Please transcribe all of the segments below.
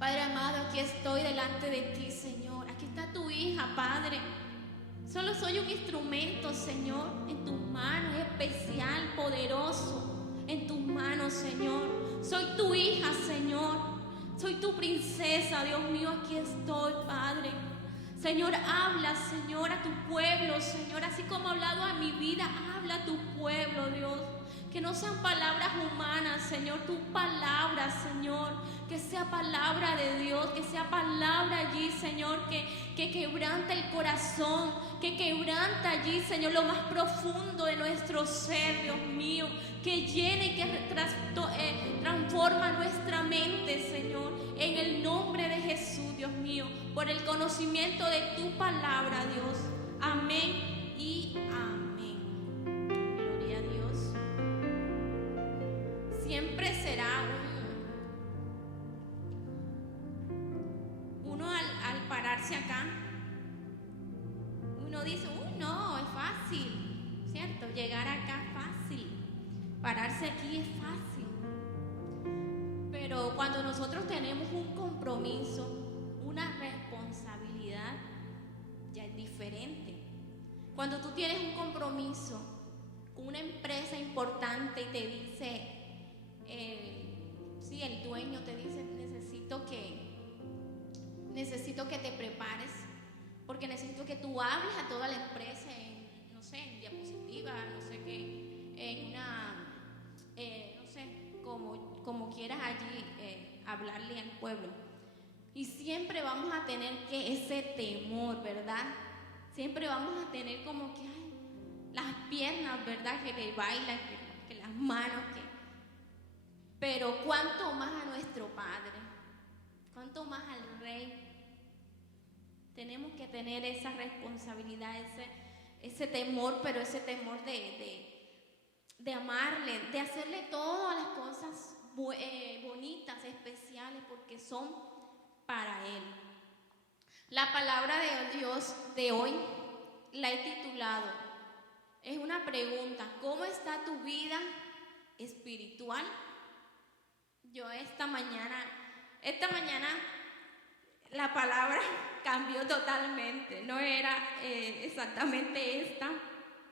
Padre amado, aquí estoy delante de ti, Señor. Aquí está tu hija, Padre. Solo soy un instrumento, Señor, en tus manos, especial, poderoso, en tus manos, Señor. Soy tu hija, Señor. Soy tu princesa, Dios mío, aquí estoy, Padre. Señor, habla, Señor, a tu pueblo, Señor, así como ha hablado a mi vida, habla a tu pueblo, Dios. Que no sean palabras humanas, Señor, tu palabra, Señor, que sea palabra de Dios, que sea palabra allí, Señor, que quebranta el corazón, que quebranta allí, Señor, lo más profundo de nuestro ser, Dios mío, que llene y que transforma nuestra mente, Señor, en el nombre de Jesús, Dios mío, por el conocimiento de tu palabra, Dios. Amén y amén. Gloria a Dios. Siempre será uno al pararse acá, uno dice, no, es fácil, ¿cierto? Llegar acá es fácil, pararse aquí es fácil. Pero cuando nosotros tenemos un compromiso, una responsabilidad, ya es diferente. Cuando tú tienes un compromiso con una empresa importante y te dice, sí, el dueño te dice, necesito que te prepares, porque necesito que tú hables a toda la empresa no sé, en diapositiva, no sé qué, en una, no sé, como quieras allí hablarle al pueblo. Y siempre vamos a tener ese temor, ¿verdad? Siempre vamos a tener como que las piernas, ¿verdad? Que le bailan, que las manos, pero cuánto más a nuestro Padre, cuánto más al Rey. Tenemos que tener esa responsabilidad, ese temor, pero ese temor de amarle, de hacerle todas las cosas bonitas, especiales, porque son para Él. La palabra de Dios de hoy la he titulado, es una pregunta: ¿cómo está tu vida espiritual? Yo esta mañana la palabra cambió totalmente, no era exactamente esta,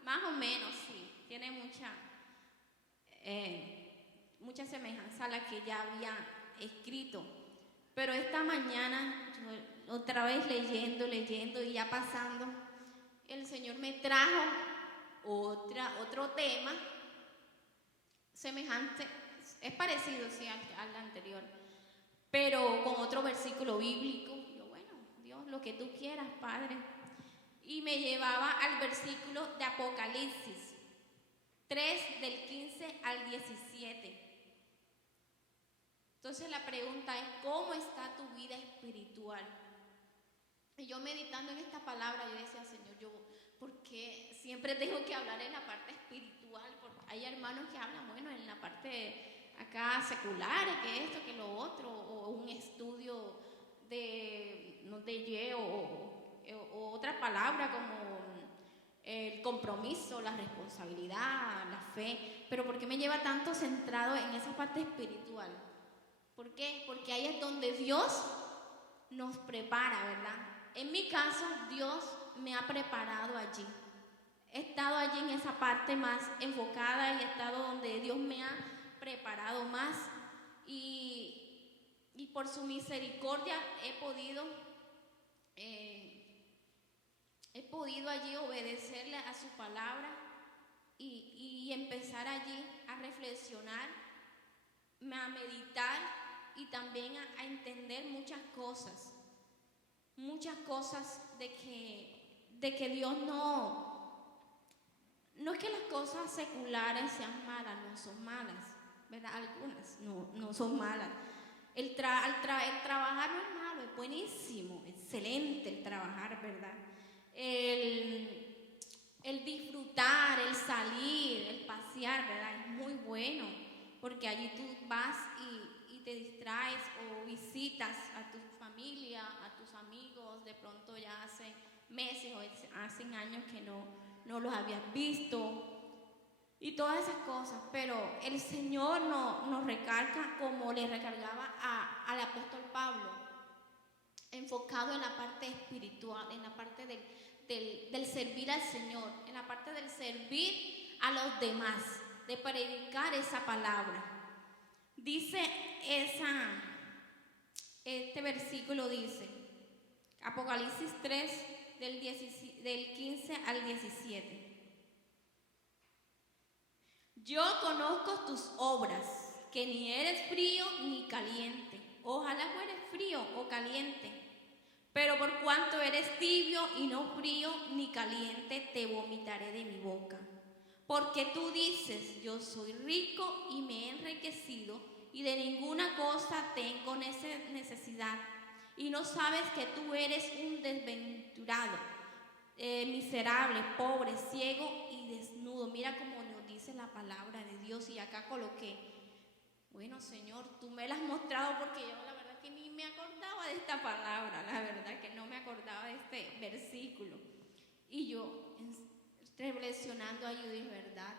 más o menos sí, tiene mucha semejanza a la que ya había escrito, pero esta mañana, yo, otra vez leyendo y ya pasando, el Señor me trajo otro tema semejante, es parecido sí al anterior, pero con otro versículo bíblico. Yo, bueno, Dios, lo que tú quieras, Padre. Y me llevaba al versículo de Apocalipsis 3, del 15 al 17. Entonces la pregunta es, ¿cómo está tu vida espiritual? Y yo meditando en esta palabra, yo decía, Señor, ¿por qué siempre tengo que hablar en la parte espiritual? Porque hay hermanos que hablan, bueno, en la parte acá secular, que esto, que lo otro, o un estudio o otra palabra como el compromiso, la responsabilidad, la fe. Pero ¿por qué me lleva tanto centrado en esa parte espiritual? ¿Por qué? Porque ahí es donde Dios nos prepara, ¿verdad? En mi caso, Dios me ha preparado allí. He estado allí en esa parte más enfocada y he estado donde Dios me ha preparado más. Y por su misericordia he podido allí obedecerle a su palabra y empezar allí a reflexionar, a meditar y también a entender muchas cosas de que Dios no es que las cosas seculares sean malas, no son malas, ¿verdad? Algunas no son malas. El trabajar no es malo, es buenísimo, excelente el trabajar, ¿verdad? El disfrutar, el salir, el pasear, ¿verdad? Es muy bueno, porque allí tú vas y te distraes o visitas a tu familia, a tus amigos, de pronto ya hace meses o hace años que no los habías visto. y todas esas cosas, pero el Señor nos recarga como le recargaba al apóstol Pablo, enfocado en la parte espiritual, en la parte del servir al Señor, en la parte del servir a los demás, de predicar esa palabra. Dice este versículo dice, Apocalipsis 3, del 15 al 17. Yo conozco tus obras, que ni eres frío ni caliente. Ojalá fueres frío o caliente. Pero por cuanto eres tibio y no frío ni caliente, te vomitaré de mi boca. Porque tú dices, yo soy rico y me he enriquecido, y de ninguna cosa tengo necesidad. Y no sabes que tú eres un desventurado, miserable, pobre, ciego y desnudo. Mira cómo nos dice la palabra de Dios. Y acá coloqué, bueno, Señor, tú me la has mostrado, porque yo la verdad que ni me acordaba de esta palabra, la verdad que no me acordaba de este versículo. Y yo, reflexionando ahí, yo dije, ¿verdad?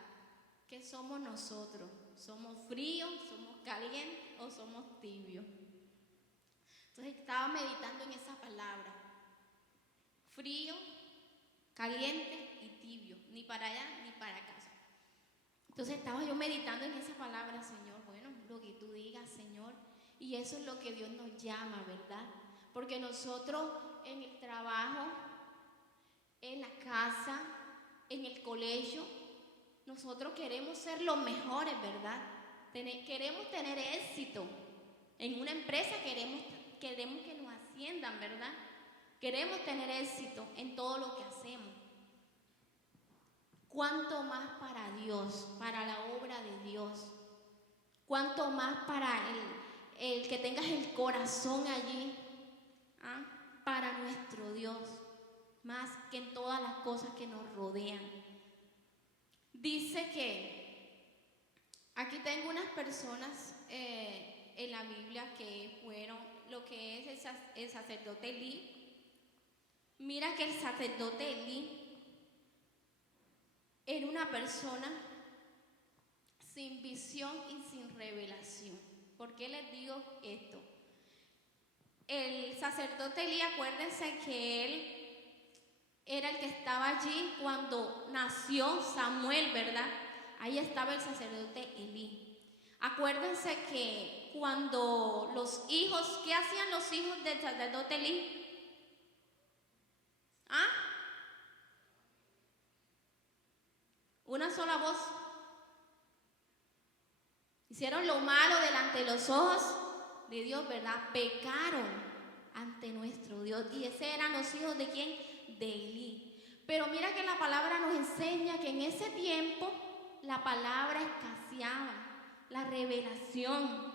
¿Qué somos nosotros? ¿Somos fríos, somos calientes o somos tibios? Entonces estaba meditando en esa palabra, frío, caliente y tibio, ni para allá ni para acá. Entonces estaba yo meditando en esa palabra, Señor, bueno, lo que tú digas, Señor, y eso es lo que Dios nos llama, ¿verdad? Porque nosotros en el trabajo, en la casa, en el colegio, nosotros queremos ser los mejores, ¿verdad? Queremos tener éxito. En una empresa queremos que nos asciendan, ¿verdad? Queremos tener éxito en todo lo que hacemos. ¿Cuánto más para Dios, para la obra de Dios? ¿Cuánto más para el que tengas el corazón allí? ¿Ah? Para nuestro Dios, más que en todas las cosas que nos rodean. Dice que aquí tengo unas personas en la Biblia que fueron lo que es el sacerdote Elí. Mira que el sacerdote Elí era una persona sin visión y sin revelación. ¿Por qué les digo esto? El sacerdote Elí, acuérdense que él era el que estaba allí cuando nació Samuel, ¿verdad? Ahí estaba el sacerdote Elí. Acuérdense que cuando los hijos, ¿qué hacían los hijos del sacerdote Elí? ¿Ah? Una sola voz. Hicieron lo malo delante de los ojos de Dios, ¿verdad? Pecaron ante nuestro Dios. Y ese eran los hijos de ¿quién? De Elí. Pero mira que la palabra nos enseña que en ese tiempo la palabra escaseaba, la revelación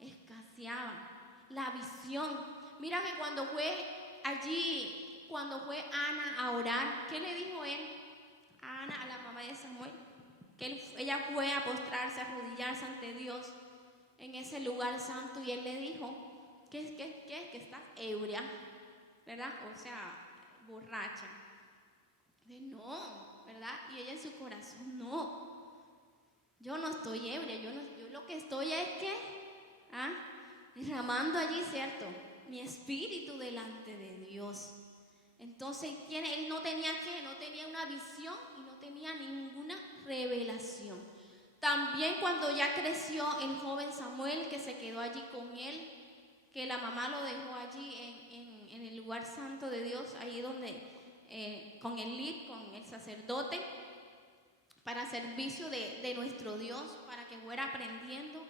escaseaba, la visión. Mira que cuando fue allí, cuando fue Ana a orar, ¿qué le dijo él a Ana, a la mamá de Samuel? Que ella fue a postrarse, a arrodillarse ante Dios en ese lugar santo, y él le dijo, ¿qué? Que estás ebria, ¿verdad? O sea, borracha. No, ¿verdad? Y ella en su corazón, no, yo no estoy ebria, yo lo que estoy es que, derramando allí, ¿cierto? Mi espíritu delante de Dios. Entonces, él no tenía una visión y no tenía ninguna revelación. También cuando ya creció el joven Samuel, que se quedó allí con él, que la mamá lo dejó allí en el lugar santo de Dios, ahí donde, con el líder, con el sacerdote, para servicio de nuestro Dios, para que fuera aprendiendo.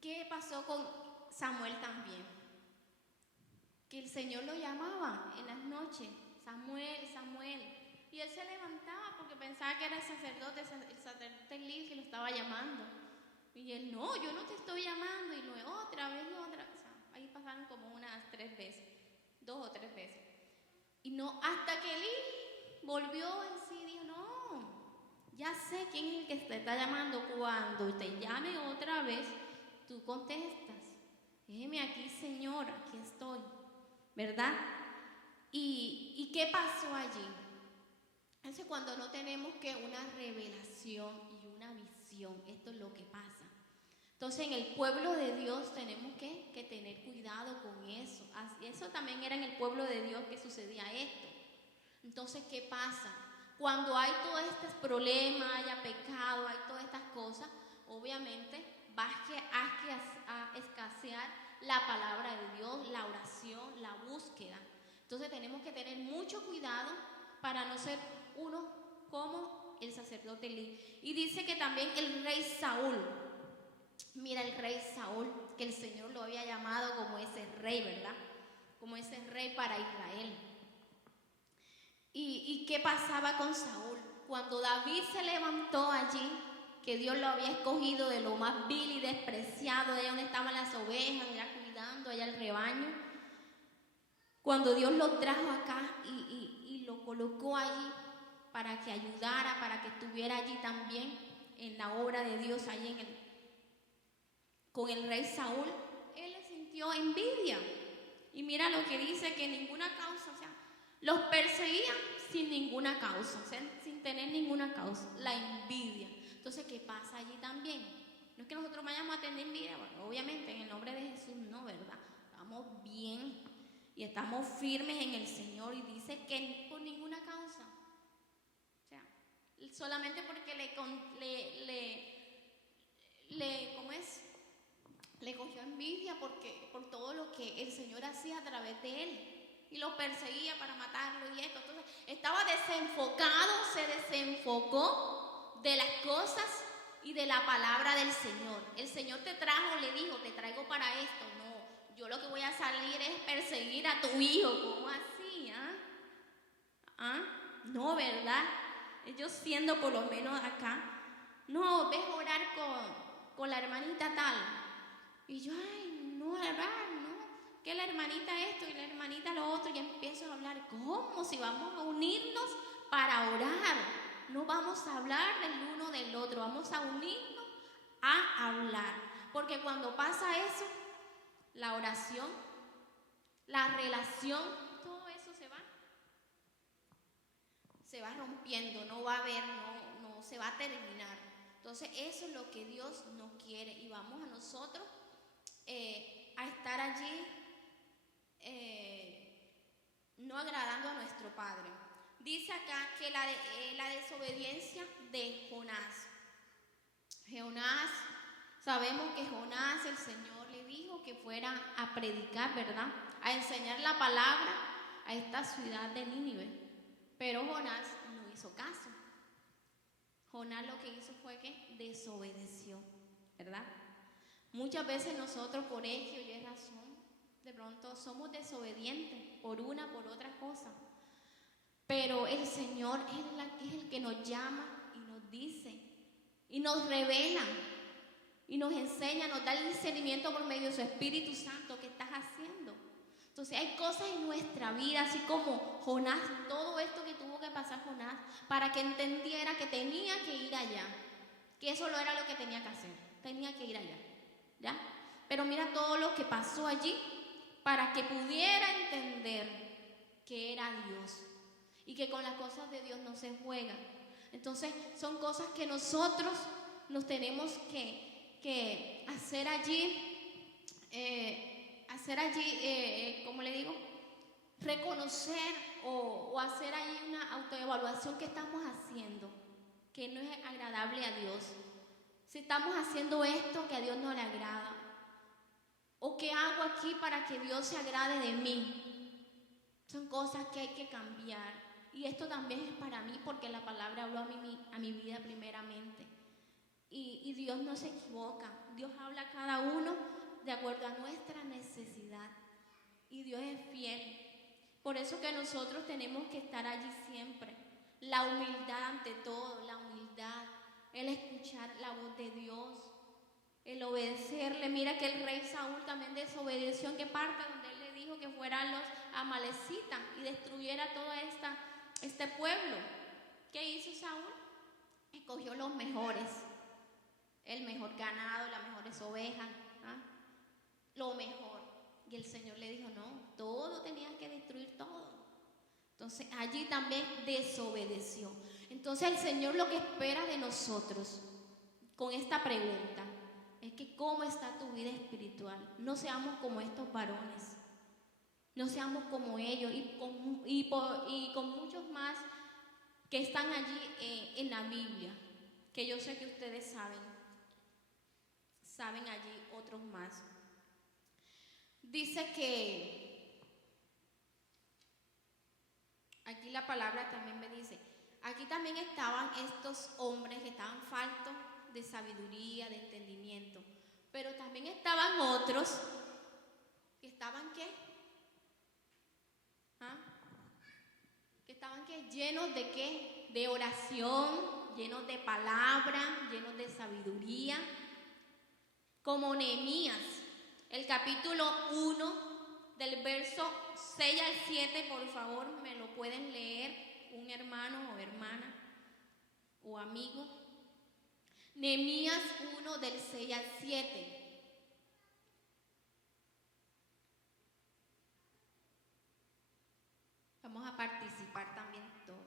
¿Qué pasó con Samuel también? Que el Señor lo llamaba en las noches, Samuel, Samuel, y él se levantaba porque pensaba que era el sacerdote Elí que lo estaba llamando, y él, no, yo no te estoy llamando, y luego otra vez, o sea, ahí pasaron como unas 3 veces, 2 o 3 veces, y no, hasta que Elí volvió en sí, dijo, no, ya sé quién es el que te está llamando. Cuando te llame otra vez, tú contestas, heme aquí, Señor, aquí estoy, ¿verdad? ¿Y qué pasó allí? Entonces cuando no tenemos que una revelación y una visión, esto es lo que pasa. Entonces en el pueblo de Dios tenemos que tener cuidado con eso. Eso también era en el pueblo de Dios que sucedía esto. Entonces, ¿qué pasa? Cuando hay todos estos problemas, haya pecado, hay todas estas cosas, obviamente a escasear la palabra de Dios, la oración, la búsqueda. Entonces tenemos que tener mucho cuidado para no ser uno como el sacerdote Elí. Y dice que también el rey Saúl, mira el rey Saúl, que el Señor lo había llamado como ese rey, ¿verdad? Como ese rey para Israel. ¿Y qué pasaba con Saúl? Cuando David se levantó allí, que Dios lo había escogido de lo más vil y despreciado, de allá donde estaban las ovejas, allá cuidando, allá el rebaño. Cuando Dios lo trajo acá y lo colocó allí para que ayudara, para que estuviera allí también en la obra de Dios, allí con el rey Saúl, él le sintió envidia. Y mira lo que dice, que ninguna causa, o sea, los perseguían sin ninguna causa, o sea, sin tener ninguna causa, la envidia. Entonces, ¿qué pasa allí también? No es que nosotros vayamos a tener envidia, bueno, obviamente en el nombre de Jesús no, ¿verdad? Estamos bien y estamos firmes en el Señor, y dice que por ninguna causa, o sea, solamente porque le cogió envidia por todo lo que el Señor hacía a través de él. Y lo perseguía para matarlo y esto. Entonces estaba desenfocado, se desenfocó de las cosas y de la palabra del Señor. El Señor te trajo, le dijo, te traigo para esto. No, yo lo que voy a salir es perseguir a tu hijo. ¿Cómo así? No, ¿verdad? Ellos siendo por lo menos acá, no, ves a orar con la hermanita tal. Y yo, ay, no, orar, no, que la hermanita esto y la hermanita lo otro, y empiezo a hablar. ¿Cómo? Si vamos a unirnos para orar, no vamos a hablar del uno del otro, vamos a unirnos a hablar. Porque cuando pasa eso, la oración, la relación, todo eso se va rompiendo, no va a haber, no se va a terminar. Entonces eso es lo que Dios no quiere, y vamos a nosotros a estar allí no agradando a nuestro Padre. Dice acá que la desobediencia de Jonás. Jonás, sabemos que Jonás, el Señor le dijo que fuera a predicar, ¿verdad? A enseñar la palabra a esta ciudad de Nínive. Pero Jonás no hizo caso. Jonás lo que hizo fue que desobedeció, ¿verdad? Muchas veces nosotros por X y razón, de pronto somos desobedientes por otra cosa. Pero el Señor es el que nos llama y nos dice, y nos revela, y nos enseña, nos da el discernimiento por medio de su Espíritu Santo que estás haciendo. Entonces hay cosas en nuestra vida, así como Jonás, todo esto que tuvo que pasar Jonás, para que entendiera que tenía que ir allá, que eso no era lo que tenía que hacer, tenía que ir allá, ¿ya? Pero mira todo lo que pasó allí para que pudiera entender que era Dios y que con las cosas de Dios no se juega. Entonces son cosas que nosotros nos tenemos que hacer allí, ¿cómo le digo? Reconocer o hacer allí una autoevaluación que estamos haciendo, que no es agradable a Dios. Si estamos haciendo esto que a Dios no le agrada, o qué hago aquí para que Dios se agrade de mí. Son cosas que hay que cambiar. Y esto también es para mí, porque la palabra habló a mi vida primeramente. Y Dios no se equivoca. Dios habla a cada uno de acuerdo a nuestra necesidad. Y Dios es fiel. Por eso que nosotros tenemos que estar allí siempre. La humildad ante todo, la humildad. El escuchar la voz de Dios. El obedecerle. Mira que el rey Saúl también desobedeció. ¿En qué parte? Donde él le dijo que fueran los amalecitas y destruyera todo este pueblo. ¿Qué hizo Saúl? Escogió los mejores, el mejor ganado, las mejores ovejas, lo mejor. Y el Señor le dijo, no, todo tenías que destruir todo. Entonces allí también desobedeció. Entonces el Señor lo que espera de nosotros con esta pregunta es que ¿cómo está tu vida espiritual? No seamos como estos varones, no seamos como ellos y con muchos más que están allí en la Biblia, que yo sé que ustedes saben allí otros más. Dice que aquí la palabra también me dice, aquí también estaban estos hombres que estaban faltos de sabiduría, de entendimiento, pero también estaban otros que estaban ¿qué? Que estaban ¿qué? Llenos de ¿qué? De oración, llenos de palabra, llenos de sabiduría, como Nehemías, el capítulo 1 del verso 6 al 7, por favor, me lo pueden leer un hermano o hermana o amigo. Nehemías 1 del 6 al 7. Vamos a participar también todos.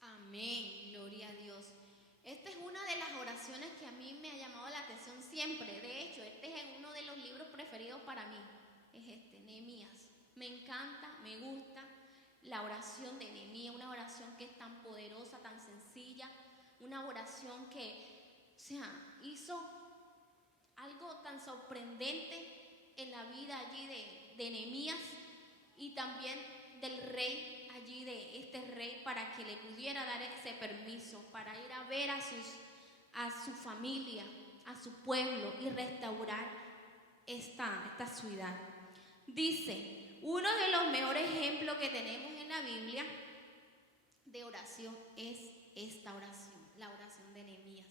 Amén, gloria a Dios. Esta es una de las oraciones que a mí me ha llamado la atención siempre. De hecho, este es uno de los libros preferidos para mí. Es Nehemías. Me encanta, me gusta la oración de Nehemías, una oración que es tan poderosa, tan sencilla, una oración que, hizo algo tan sorprendente en la vida allí de Nehemías y también del rey allí, de este rey, para que le pudiera dar ese permiso para ir a ver a su familia, a su pueblo y restaurar esta ciudad. Dice, uno de los mejores ejemplos que tenemos en la Biblia de oración es esta oración, la oración de Nehemías.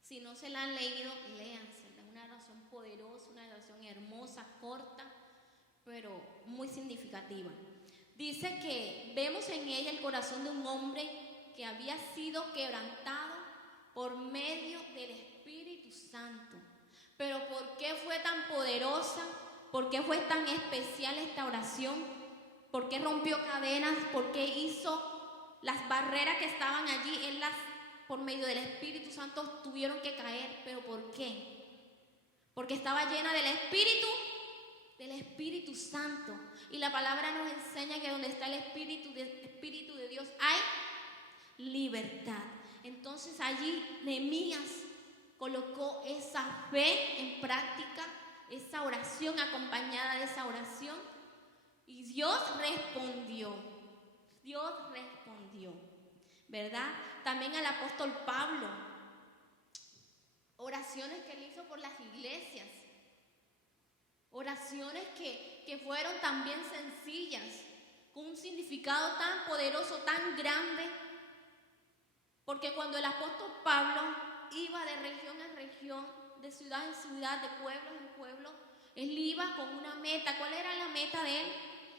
Si no se la han leído, léansela. Una oración poderosa, una oración hermosa, corta, pero muy significativa. Dice que vemos en ella el corazón de un hombre que había sido quebrantado por medio del Espíritu Santo. Pero ¿por qué fue tan poderosa? ¿Por qué fue tan especial esta oración? ¿Por qué rompió cadenas? ¿Por qué hizo las barreras que estaban allí? Por medio del Espíritu Santo tuvieron que caer. ¿Pero por qué? Porque estaba llena del Espíritu Santo. Y la palabra nos enseña que donde está el Espíritu de Dios hay libertad. Entonces allí Nehemías colocó esa fe en práctica, esa oración acompañada de esa oración, y Dios respondió, ¿verdad? También al apóstol Pablo, oraciones que él hizo por las iglesias, oraciones que fueron también sencillas, con un significado tan poderoso, tan grande, porque cuando el apóstol Pablo iba de región en región, de ciudad en ciudad, de pueblo en pueblo, él iba con una meta. ¿Cuál era la meta de él?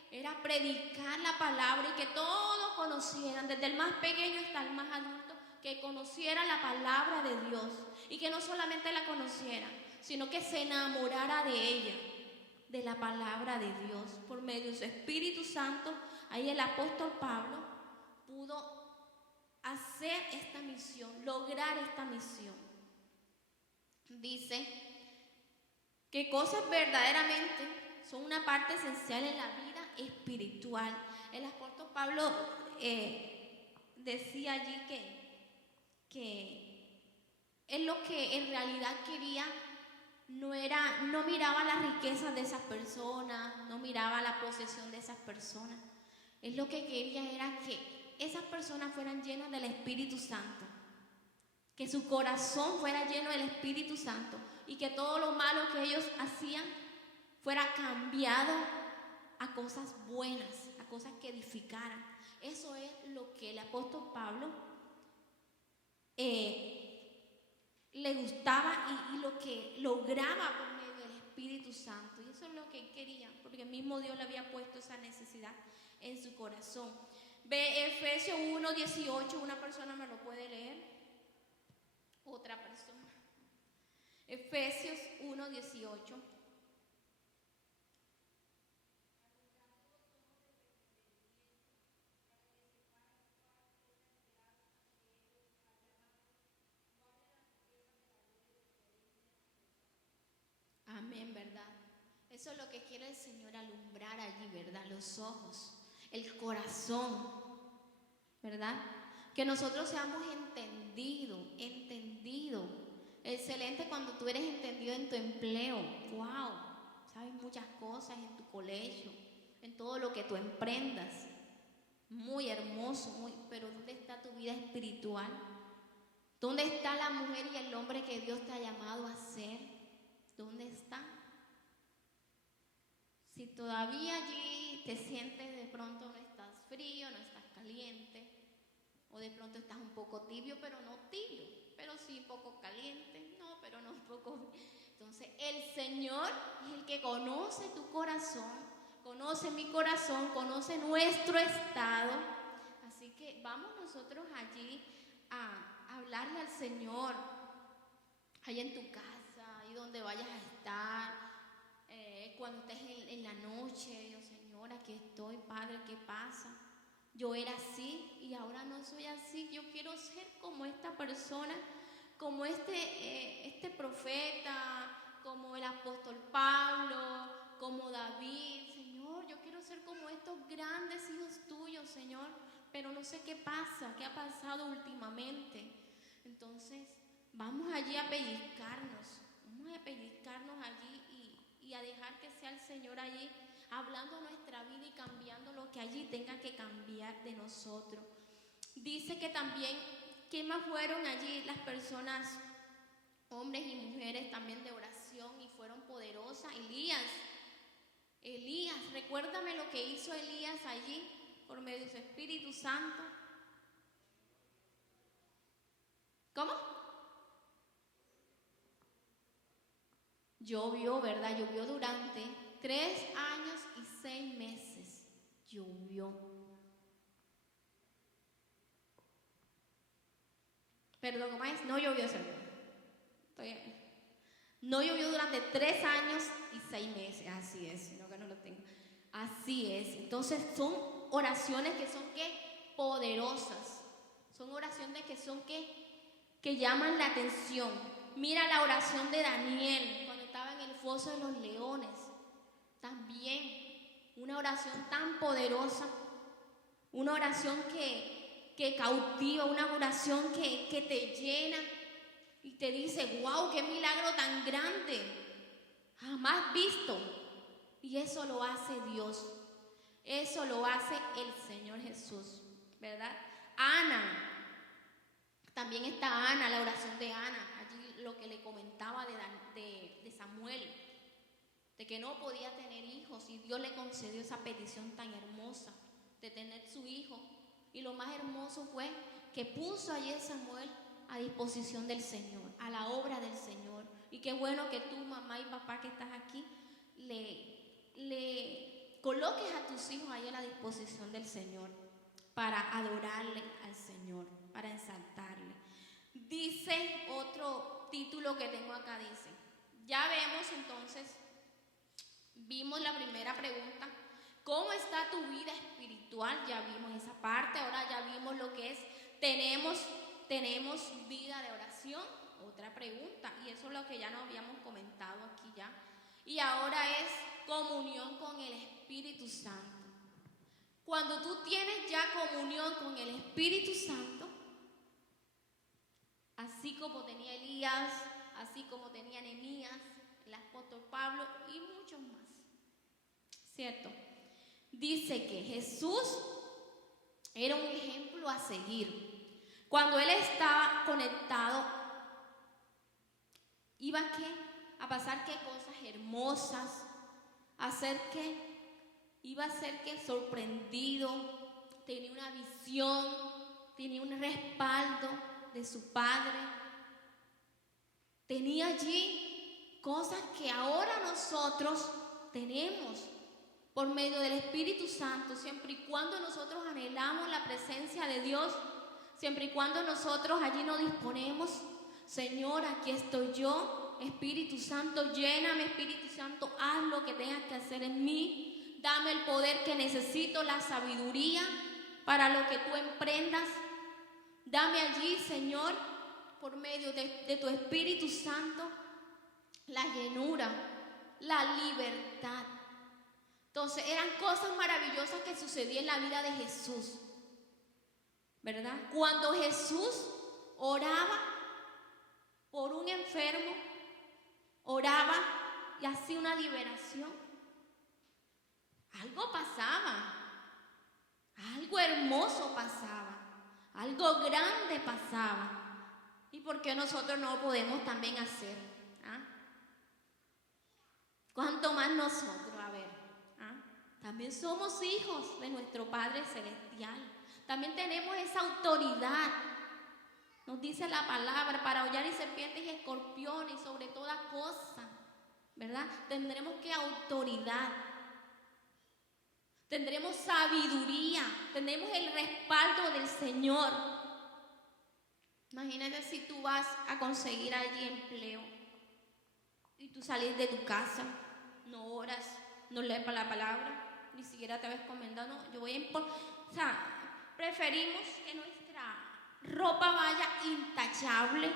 Era predicar la palabra y que todos conocieran, desde el más pequeño hasta el más adulto, que conociera la palabra de Dios, y que no solamente la conociera, sino que se enamorara de ella, de la palabra de Dios. Por medio de su Espíritu Santo, ahí el apóstol Pablo pudo hacer esta misión, lograr esta misión. Dice que cosas verdaderamente son una parte esencial en la vida espiritual. El apóstol Pablo decía allí que él lo que en realidad quería no miraba las riquezas de esas personas, no miraba la posesión de esas personas. Él lo que quería era que esas personas fueran llenas del Espíritu Santo, que su corazón fuera lleno del Espíritu Santo y que todo lo malo que ellos hacían fuera cambiado a cosas buenas, a cosas que edificaran. Eso es lo que el apóstol Pablo le gustaba y lo que lograba por medio del Espíritu Santo. Y eso es lo que él quería, porque el mismo Dios le había puesto esa necesidad en su corazón. Ve Efesios 1:18, una persona me lo puede leer. Otra persona. Efesios 1:18. Amén, ¿verdad? Eso es lo que quiere el Señor, alumbrar allí, ¿verdad? Los ojos, el corazón, ¿verdad? Que nosotros seamos entendidos. Excelente cuando tú eres entendido en tu empleo. ¡Wow! Sabes muchas cosas en tu colegio, en todo lo que tú emprendas. Muy hermoso, pero ¿dónde está tu vida espiritual? ¿Dónde está la mujer y el hombre que Dios te ha llamado a ser? ¿Dónde está? Si todavía allí te sientes de pronto no estás frío, no estás caliente, o de pronto estás un poco tibio, pero no tibio, pero sí un poco caliente, no, pero no un poco. Entonces el Señor es el que conoce tu corazón, conoce mi corazón, conoce nuestro estado. Así que vamos nosotros allí a hablarle al Señor, allá en tu casa, ahí donde vayas a estar. Cuando estés en la noche, yo, Señor, aquí estoy, Padre, ¿qué pasa? Yo era así y ahora no soy así. Yo quiero ser como esta persona, como este profeta, como el apóstol Pablo, como David. Señor, yo quiero ser como estos grandes hijos tuyos, Señor, pero no sé qué pasa, qué ha pasado últimamente. Entonces, vamos allí a pellizcarnos allí y a dejar que sea el Señor allí hablando nuestra vida y cambiando lo que allí tenga que cambiar de nosotros. Dice que también, ¿qué más fueron allí las personas, hombres y mujeres también de oración y fueron poderosas? Elías, recuérdame lo que hizo Elías allí por medio de su Espíritu Santo. ¿Cómo? Llovió, ¿verdad? Llovió durante 3 años y 6 meses. Llovió. Perdón, ¿cómo es? No llovió, no llovió durante 3 años y 6 meses. Así es, sino que no lo tengo. Así es. Entonces son oraciones que son ¿qué? Poderosas. Son oraciones que son que llaman la atención. Mira la oración de Daniel cuando estaba en el foso de los leones. También una oración tan poderosa, una oración que cautiva, una oración que te llena y te dice, wow, qué milagro tan grande, jamás visto. Y eso lo hace Dios, eso lo hace el Señor Jesús, ¿verdad? Ana, también está Ana, la oración de Ana, allí lo que le comentaba de Samuel, de que no podía tener hijos y Dios le concedió esa petición tan hermosa de tener su hijo. Y lo más hermoso fue que puso allí a Samuel a disposición del Señor, a la obra del Señor. Y qué bueno que tú, mamá y papá que estás aquí, le coloques a tus hijos ahí a la disposición del Señor para adorarle al Señor, para exaltarle. Dice otro título que tengo acá, dice, ya vemos entonces, vimos la primera pregunta, ¿cómo está tu vida espiritual? Ya vimos esa parte, ahora ya vimos lo que es, tenemos vida de oración, otra pregunta, y eso es lo que ya nos habíamos comentado aquí ya. Y ahora es comunión con el Espíritu Santo. Cuando tú tienes ya comunión con el Espíritu Santo, así como tenía Elías, así como tenía Nehemías, el apóstol Pablo y muchos más, ¿cierto? Dice que Jesús era un ejemplo a seguir. Cuando él estaba conectado, iba a pasar qué cosas hermosas, iba a ser que sorprendido, tenía una visión, tenía un respaldo, de su padre. Tenía allí cosas que ahora nosotros tenemos por medio del Espíritu Santo, siempre y cuando nosotros anhelamos la presencia de Dios, siempre y cuando nosotros allí nos disponemos. Señor, aquí estoy yo, Espíritu Santo, lléname, Espíritu Santo, haz lo que tengas que hacer en mí, dame el poder que necesito, la sabiduría para lo que tú emprendas. Dame allí, Señor, por medio de tu Espíritu Santo, la llenura, la libertad. Entonces eran cosas maravillosas que sucedían en la vida de Jesús, ¿verdad? Cuando Jesús oraba por un enfermo, oraba y hacía una liberación, algo pasaba, algo hermoso pasaba, algo grande pasaba. ¿Y por qué nosotros no lo podemos también hacer? ¿Ah? ¿Cuánto más nosotros? A ver, ¿ah? También somos hijos de nuestro Padre Celestial. También tenemos esa autoridad. Nos dice la palabra, para hollar y serpientes y escorpiones y sobre toda cosa, ¿verdad? Tendremos que autoridad. Tendremos sabiduría. Tenemos el respaldo del Señor. Imagínate si tú vas a conseguir allí empleo y tú sales de tu casa, no oras, no lees la palabra, ni siquiera te ves comendando. Yo voy a o sea, preferimos que nuestra ropa vaya intachable,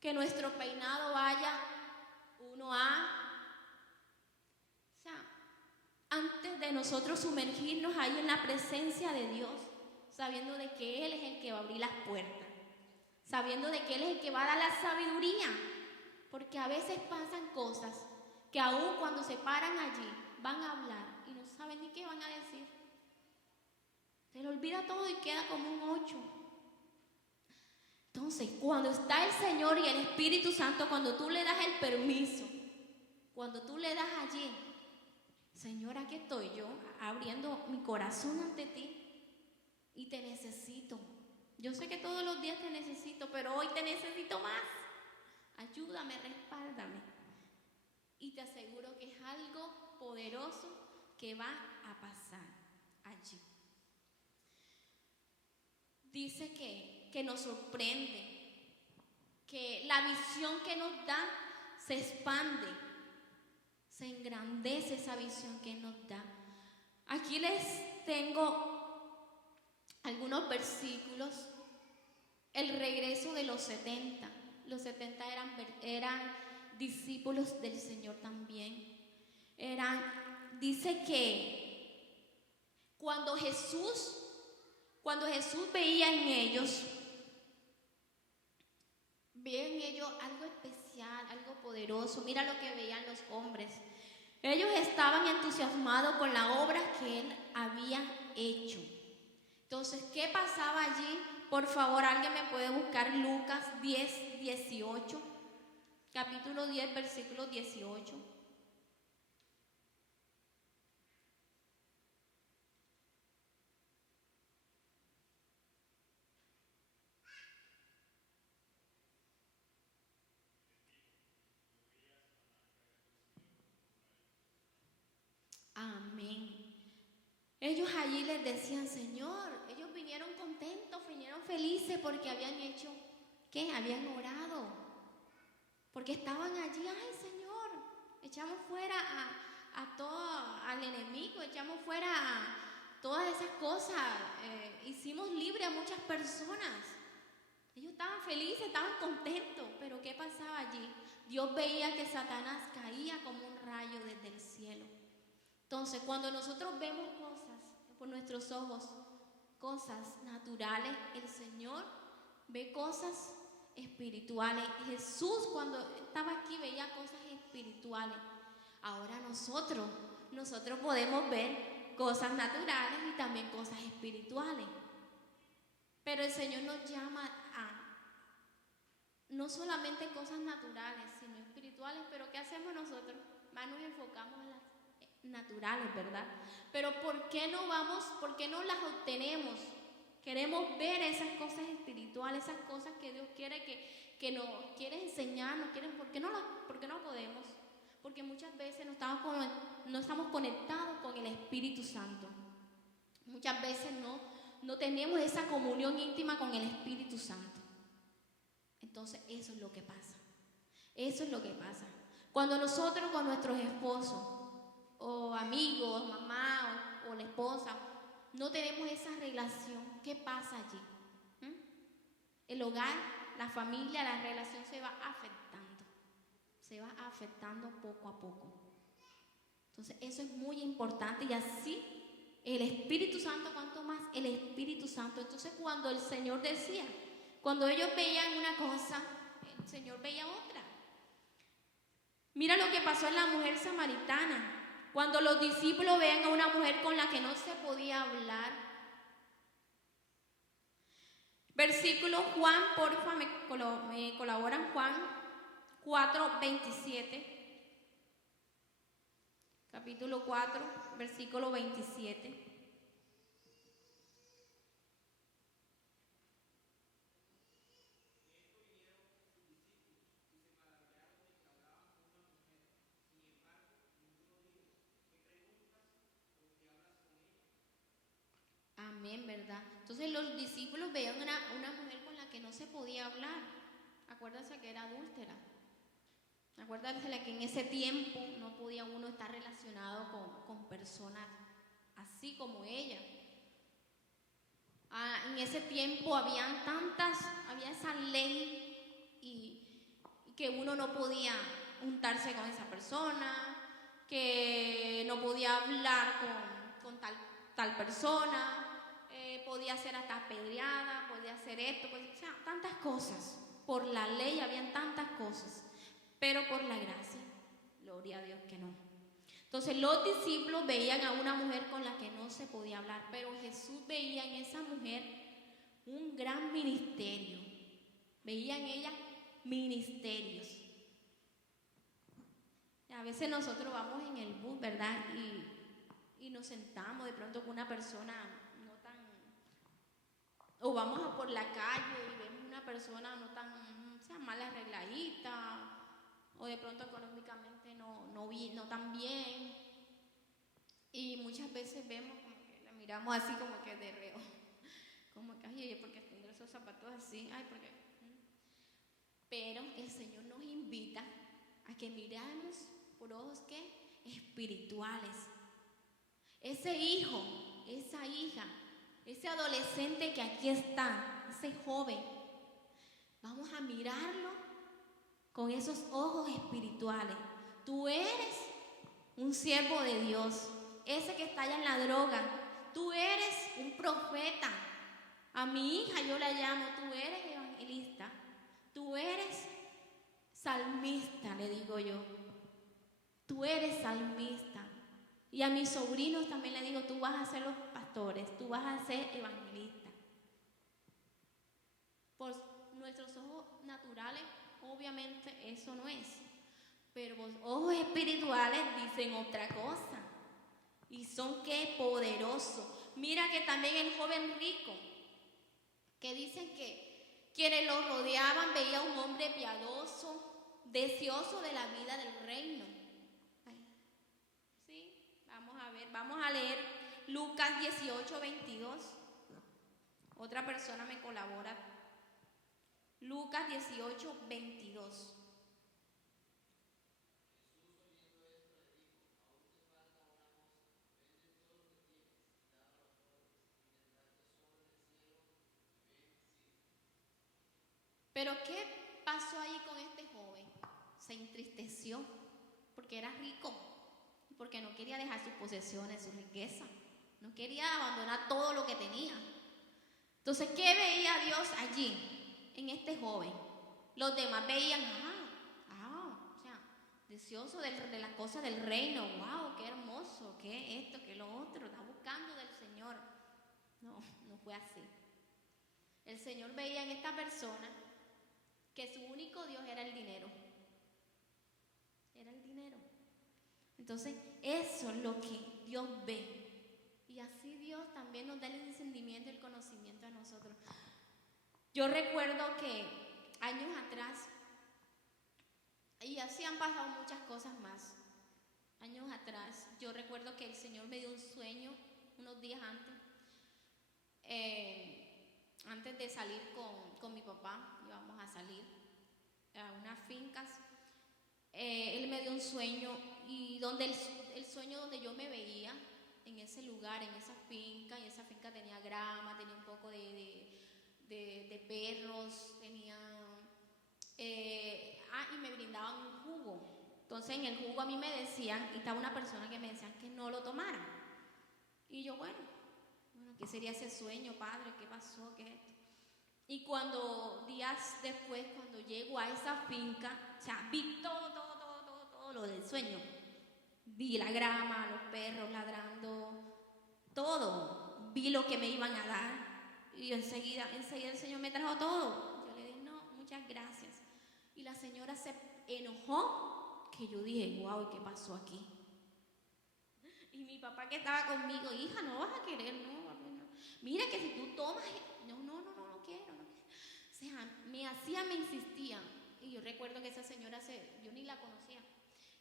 que nuestro peinado vaya 1A. O sea, antes de nosotros sumergirnos ahí en la presencia de Dios, sabiendo de que Él es el que va a abrir las puertas, sabiendo de que Él es el que va a dar la sabiduría, porque a veces pasan cosas que aún cuando se paran allí van a hablar y no saben ni qué van a decir. Se le olvida todo y queda como un 8. Entonces, cuando está el Señor y el Espíritu Santo, cuando tú le das el permiso, cuando tú le das allí, Señor, aquí estoy yo abriendo mi corazón ante ti y te necesito. Yo sé que todos los días te necesito, pero hoy te necesito más. Ayúdame, respáldame. Y te aseguro que es algo poderoso que va a pasar allí. Dice que nos sorprende, que la visión que nos da se expande, se engrandece esa visión que nos da. Aquí les tengo algunos versículos. El regreso de los 70. Los 70 eran discípulos del Señor también. Dice que cuando Jesús veía en ellos algo especial, algo poderoso. Mira lo que veían los hombres. Ellos estaban entusiasmados con la obra que Él había hecho. Entonces, ¿qué pasaba allí? Por favor, alguien me puede buscar Lucas 10, 18. Capítulo 10, versículo 18. Amén. Ellos allí les decían, Señor, ellos vinieron contentos, vinieron felices porque habían hecho, ¿qué? Habían orado. Porque estaban allí, ay Señor, echamos fuera a todo, al enemigo, echamos fuera a todas esas cosas, hicimos libre a muchas personas. Ellos estaban felices, estaban contentos, pero ¿qué pasaba allí? Dios veía que Satanás caía como un rayo desde el cielo. Entonces, cuando nosotros vemos cosas por nuestros ojos, cosas naturales, el Señor ve cosas espirituales. Jesús, cuando estaba aquí, veía cosas espirituales. Ahora nosotros podemos ver cosas naturales y también cosas espirituales. Pero el Señor nos llama a no solamente cosas naturales, sino espirituales. Pero ¿qué hacemos nosotros? Más nos enfocamos en las naturales, ¿verdad? Pero ¿por qué no las obtenemos? Queremos ver esas cosas espirituales, esas cosas que Dios quiere que nos quiere enseñar, ¿por qué no podemos? Porque muchas veces no estamos conectados con el Espíritu Santo. Muchas veces no tenemos esa comunión íntima con el Espíritu Santo. Entonces eso es lo que pasa. Eso es lo que pasa. Cuando nosotros con nuestros esposos, o amigos, mamá, o la esposa, no tenemos esa relación, ¿qué pasa allí? El hogar, la familia, la relación se va afectando poco a poco. Entonces eso es muy importante, y así el Espíritu Santo, ¿cuánto más? El Espíritu Santo. Entonces cuando el Señor decía, cuando ellos veían una cosa, el Señor veía otra. Mira lo que pasó en la mujer samaritana. Cuando los discípulos vean a una mujer con la que no se podía hablar. Versículo Juan, porfa, me colaboran, Juan 4:27. Capítulo 4, versículo 27. Amén, ¿verdad? Entonces los discípulos veían una mujer con la que no se podía hablar. Acuérdense que era adúltera. Acuérdense que en ese tiempo no podía uno estar relacionado con personas así como ella. En ese tiempo había esa ley y que uno no podía juntarse con esa persona, que no podía hablar con tal persona, podía ser hasta apedreada, podía hacer esto, o sea, tantas cosas. Por la ley habían tantas cosas, pero por la gracia, gloria a Dios que no. Entonces los discípulos veían a una mujer con la que no se podía hablar, pero Jesús veía en esa mujer un gran ministerio. Veía en ella ministerios. A veces nosotros vamos en el bus, ¿verdad? Y nos sentamos de pronto con una persona no tan... O vamos por la calle y vemos una persona no tan, o sea, mal arregladita, o de pronto económicamente no tan bien, y muchas veces vemos como que la miramos así como que de reo, como que, ay, ¿por qué tendré esos zapatos así? Ay, ¿por qué? Pero el Señor nos invita a que miramos por ojos ¿qué? Espirituales. Ese hijo, esa hija, ese adolescente que aquí está, ese joven, vamos a mirarlo con esos ojos espirituales. Tú eres un siervo de Dios, ese que está allá en la droga. Tú eres un profeta. A mi hija yo la llamo, tú eres evangelista. Tú eres salmista, le digo yo. Tú eres salmista. Y a mis sobrinos también le digo, tú vas a ser los pastores, tú vas a ser evangelista. Por nuestros ojos naturales, obviamente eso no es. Pero los ojos espirituales dicen otra cosa. Y son ¿qué? Poderosos. Mira que también el joven rico, que dicen que quienes lo rodeaban veía un hombre piadoso, deseoso de la vida del reino. Sí, vamos a leer Lucas 18:22. Otra persona me colabora. Lucas 18:22. Pero ¿qué pasó ahí con este joven? Se entristeció porque era rico, porque no quería dejar sus posesiones, su riqueza. No quería abandonar todo lo que tenía. Entonces, ¿qué veía Dios allí en este joven? Los demás veían, o sea, deseoso de las cosas del reino. Wow, qué hermoso, qué esto, qué lo otro. Está buscando del Señor. No fue así. El Señor veía en esta persona que su único Dios era el dinero. Era el dinero. Entonces, eso es lo que Dios ve. Y así Dios también nos da el discernimiento y el conocimiento conocimiento a nosotros. Yo recuerdo que años atrás, y así han pasado muchas cosas más, años atrás, yo recuerdo que el Señor me dio un sueño unos días antes de salir con mi papá. Íbamos a salir a unas fincas. Él me dio un sueño, y donde el sueño donde yo me veía en ese lugar, en esa finca, y esa finca tenía grama, tenía un poco de perros, tenía y me brindaban un jugo. Entonces en el jugo a mí me decían, y estaba una persona que me decían que no lo tomara. Y yo, bueno, ¿qué sería ese sueño, padre? ¿Qué pasó? ¿Qué es esto? Y días después, cuando llego a esa finca, o sea, vi todo lo del sueño. Vi la grama, los perros ladrando, todo. Vi lo que me iban a dar. Y enseguida el Señor me trajo todo. Yo le dije, no, muchas gracias. Y la señora se enojó, que yo dije, wow, ¿qué pasó aquí? Y mi papá, que estaba conmigo, hija, no vas a querer, no. Mira que si tú tomas, no quiero. O sea, me insistía. Y yo recuerdo que esa señora yo ni la conocía.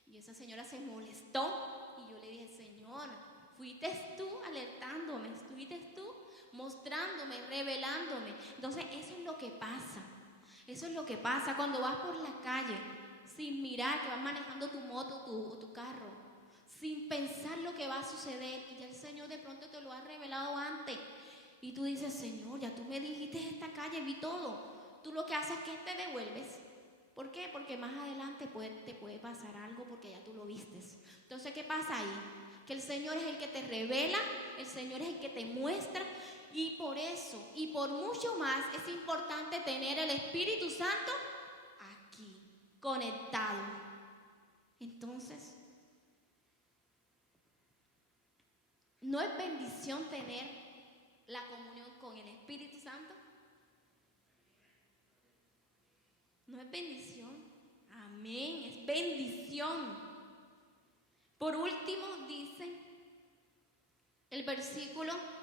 Y esa señora se molestó. Y yo le dije, Señor, fuiste tú alertándome, fuiste tú mostrándome, revelándome. Entonces, eso es lo que pasa. Eso es lo que pasa cuando vas por la calle sin mirar, que vas manejando tu moto o tu carro, sin pensar lo que va a suceder, y ya el Señor de pronto te lo ha revelado antes. Y tú dices, Señor, ya tú me dijiste esta calle, vi todo. Tú lo que haces es que te devuelves. ¿Por qué? Porque más adelante te puede pasar algo, porque ya tú lo vistes. Entonces, ¿qué pasa ahí? Que el Señor es el que te revela, el Señor es el que te muestra, y por eso y por mucho más es importante tener el Espíritu Santo aquí, conectado. Entonces, ¿no es bendición tener la comunión con el Espíritu Santo? ¿No es bendición? Amén, es bendición. Por último, dice el versículo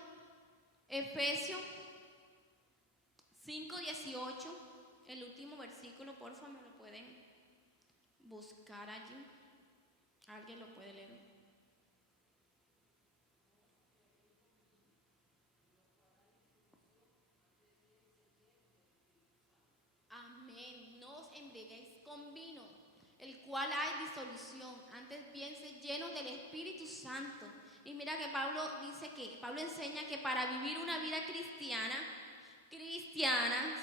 Efesios 5:18, el último versículo, por favor, me lo pueden buscar allí. ¿Alguien lo puede leer? Amén. No os embriaguéis con vino, el cual hay disolución, antes bien sed llenos del Espíritu Santo. Y mira que Pablo enseña que para vivir una vida cristiana,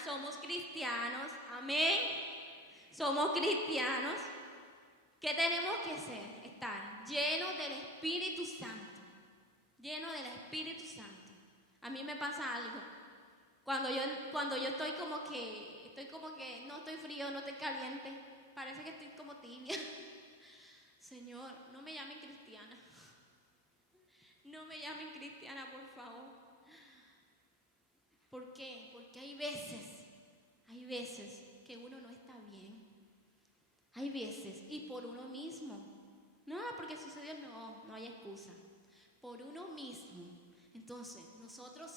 somos cristianos, amén, somos cristianos. ¿Qué tenemos que hacer? Estar llenos del Espíritu Santo, llenos del Espíritu Santo. A mí me pasa algo, cuando yo estoy como que no estoy frío, no estoy caliente, parece que estoy como tibia. Señor, no me llamen cristiana. No me llamen cristiana, por favor. ¿Por qué? Porque hay veces que uno no está bien. Hay veces, y por uno mismo. No, porque sucedió, no hay excusa. Por uno mismo. Entonces,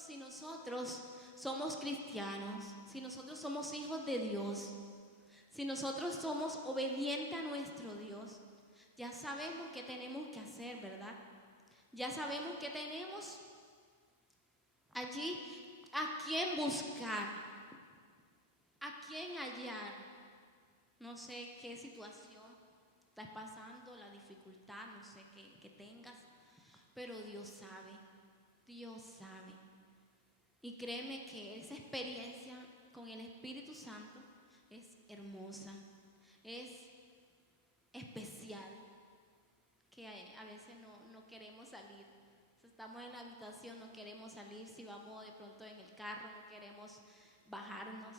si nosotros somos cristianos, si nosotros somos hijos de Dios, si nosotros somos obedientes a nuestro Dios, ya sabemos qué tenemos que hacer, ¿verdad? Ya sabemos que tenemos allí a quién buscar, a quién hallar. No sé qué situación estás pasando, la dificultad, no sé qué tengas, pero Dios sabe. Y créeme que esa experiencia con el Espíritu Santo es hermosa, es especial, que a veces no queremos salir. Si estamos en la habitación no queremos salir, si vamos de pronto en el carro no queremos bajarnos.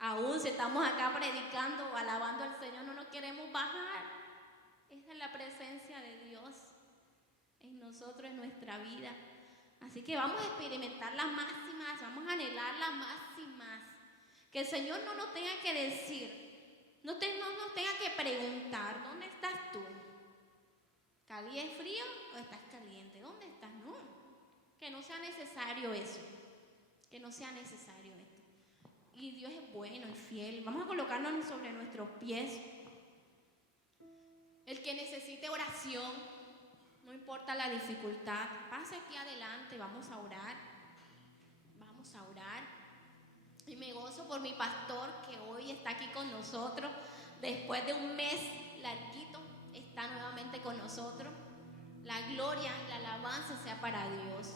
Aún si estamos acá predicando o alabando al Señor, no nos queremos bajar. Esa es la presencia de Dios en nosotros, en nuestra vida. Así que vamos a experimentar las máximas, vamos a anhelar las máximas. Que el Señor no nos tenga que decir, no nos tenga que preguntar, ¿dónde estás tú? ¿Frío o estás caliente? ¿Dónde estás? No. Que no sea sea necesario eso, que no sea necesario esto. Y Dios es bueno y fiel. Vamos a colocarnos sobre nuestros pies. El que necesite oración, no importa la dificultad, pase aquí adelante, vamos a orar. Vamos a orar. Y me gozo por mi pastor que hoy está aquí con nosotros. Después de un mes larguito, está nuevamente con nosotros. La gloria, la alabanza sea para Dios.